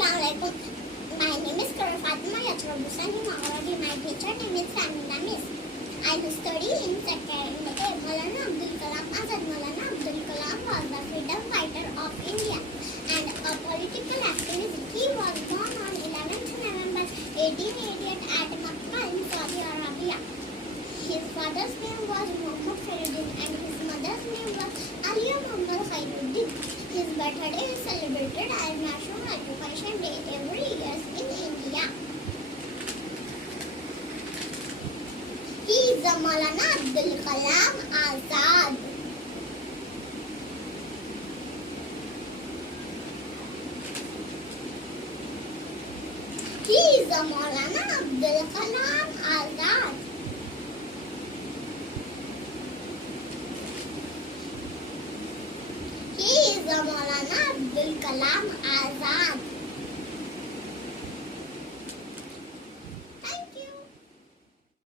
Assalamualaikum. My name is Kara Fatima Yatrabusani Mawaradi. My teacher name is Samina Miss. I study in second A. Maulana Abdul Kalam Azad. Maulana Abdul Kalam was the freedom fighter of India and a political activist. He was born on 11th November 1888 at Makkah in Saudi Arabia. His father's name was Muhammad Faruddin and his mother's name was Alia Muhammad Khairuddin. His birthday is celebrated as National Occupation Day every year in India. He is the Maulana Abdul Kalam Azad. He is the Maulana Abdul Kalam Azad.